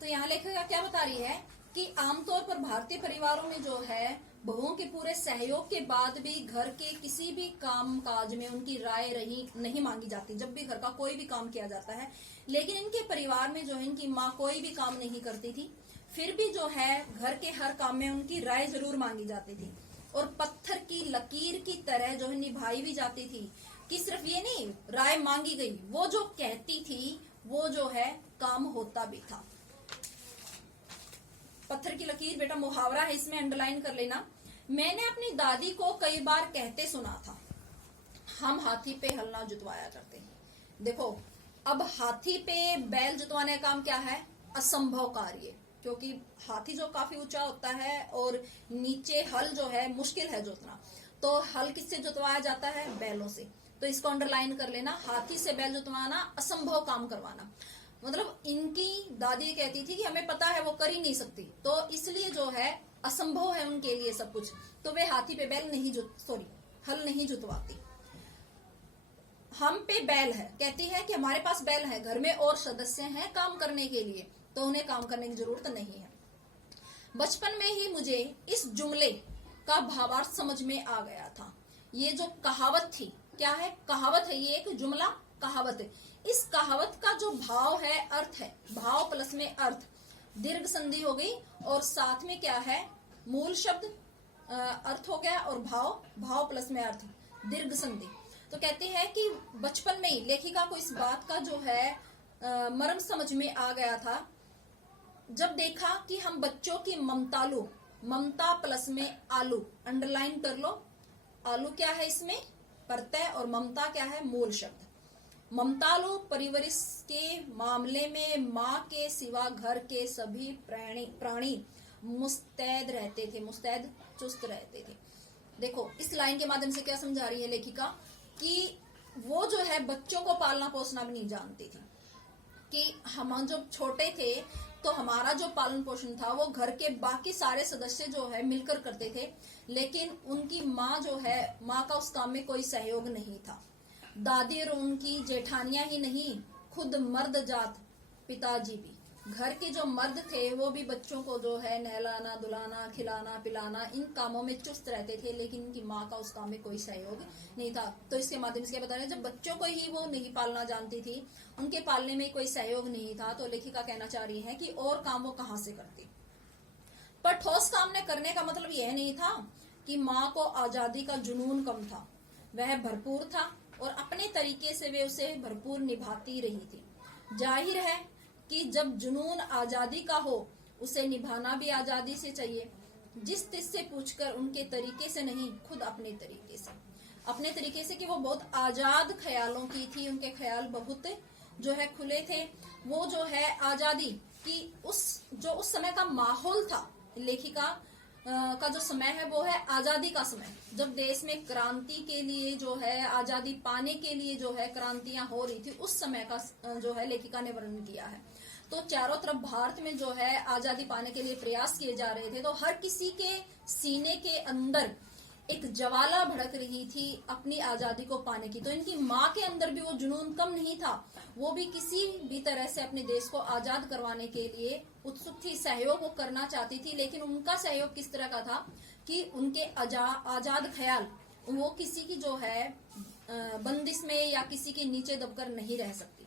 तो यहाँ लेखिका क्या बता रही है कि आमतौर पर भारतीय परिवारों में जो है बहुओं के पूरे सहयोग के बाद भी घर के किसी भी काम काज में उनकी राय नहीं मांगी जाती। जब भी घर का कोई भी काम किया जाता है, लेकिन इनके परिवार में जो है इनकी माँ कोई भी काम नहीं करती थी, फिर भी जो है घर के हर काम में उनकी राय जरूर मांगी जाती थी और पत्थर की लकीर की तरह जो है निभाई भी जाती थी कि सिर्फ ये नहीं राय मांगी गई, वो जो कहती थी वो जो है काम होता भी था। पत्थर की लकीर बेटा मुहावरा है, इसमें अंडरलाइन कर लेना। मैंने अपनी दादी को कई बार कहते सुना था, हम हाथी पे हल ना जुतवाया करते। देखो, अब हाथी पे बैल जुतवाने का काम क्या है? असंभव कार्य, क्योंकि हाथी जो काफी ऊंचा होता है और नीचे हल जो है मुश्किल है जोतना, तो हल किससे जुतवाया जाता है? बैलों से। तो इसको अंडरलाइन कर लेना, हाथी से बैल जुतवाना असंभव काम करवाना। मतलब इनकी दादी कहती थी कि हमें पता है वो कर ही नहीं सकती, तो इसलिए जो है असंभव है उनके लिए सब कुछ, तो वे हाथी पे बैल नहीं हल नहीं जुतवाती। हम पे बैल है, कहती है कि हमारे पास बैल है, घर में और सदस्य हैं काम करने के लिए, तो उन्हें काम करने की जरूरत नहीं है। बचपन में ही मुझे इस जुमले का भावार्थ समझ में आ गया था। ये जो कहावत थी, क्या है? कहावत है, ये एक जुमला कहावत है। इस कहावत का जो भाव है, अर्थ है, भाव प्लस में अर्थ, दीर्घ संधि हो गई और साथ में क्या है? मूल शब्द अर्थ हो गया और भाव प्लस में अर्थ, दीर्घ संधि। तो कहते हैं कि बचपन में ही लेखिका को इस बात का जो है मर्म समझ में आ गया था जब देखा कि हम बच्चों की ममतालु, ममता प्लस में आलू, अंडरलाइन कर लो। आलू क्या है? इसमें प्रत्यय और ममता क्या है? मूल शब्द। ममतालु परिवरिश के मामले में माँ के सिवा घर के सभी प्राणी मुस्तैद रहते थे, मुस्तैद चुस्त रहते थे। देखो, इस लाइन के माध्यम से क्या समझा रही है लेखिका कि वो जो है बच्चों को पालना पोसना भी नहीं जानती थी, कि हम जब छोटे थे तो हमारा जो पालन पोषण था वो घर के बाकी सारे सदस्य जो है मिलकर करते थे, लेकिन उनकी माँ जो है, माँ का उस काम में कोई सहयोग नहीं था। दादी और उनकी जेठानियां ही नहीं, खुद मर्द जात पिताजी भी, घर के जो मर्द थे वो भी बच्चों को जो है नहलाना, धुलाना, खिलाना, पिलाना, इन कामों में चुस्त रहते थे, लेकिन उनकी माँ का उस काम में कोई सहयोग नहीं था। तो इसके माध्यम से क्या बता रहे हैं, जब बच्चों को ही वो नहीं पालना जानती थी, उनके पालने में कोई सहयोग नहीं था, तो लेखिका कहना चाह रही है कि और काम वो कहाँ से करती। पर ठोस काम ने करने का मतलब यह नहीं था कि माँ को आजादी का जुनून कम था, वह भरपूर था और अपने तरीके से वे उसे भरपूर निभाती रही थी। जाहिर है कि जब जुनून आजादी का हो, उसे निभाना भी आजादी से चाहिए। जिस तिस से पूछकर, उनके तरीके से नहीं, खुद अपने तरीके से, अपने तरीके से, कि वो बहुत आजाद ख्यालों की थी, उनके ख्याल बहुत जो है खुले थे। वो जो है आजादी की उस समय का माहौल था, लेखिका का जो समय है वो है आजादी का समय, जब देश में क्रांति के लिए जो है, आजादी पाने के लिए जो है क्रांतियां हो रही थी, उस समय का जो है लेखिका ने वर्णन किया है। तो चारों तरफ भारत में जो है आजादी पाने के लिए प्रयास किए जा रहे थे, तो हर किसी के सीने के अंदर एक ज्वाला भड़क रही थी अपनी आजादी को पाने की। तो इनकी माँ के अंदर भी वो जुनून कम नहीं था, वो भी किसी भी तरह से अपने देश को आजाद करवाने के लिए उत्सुक थी, सहयोग वो करना चाहती थी, लेकिन उनका सहयोग किस तरह का था कि उनके आजाद ख्याल वो किसी की जो है बंदिश में या किसी के नीचे दबकर नहीं रह सकते।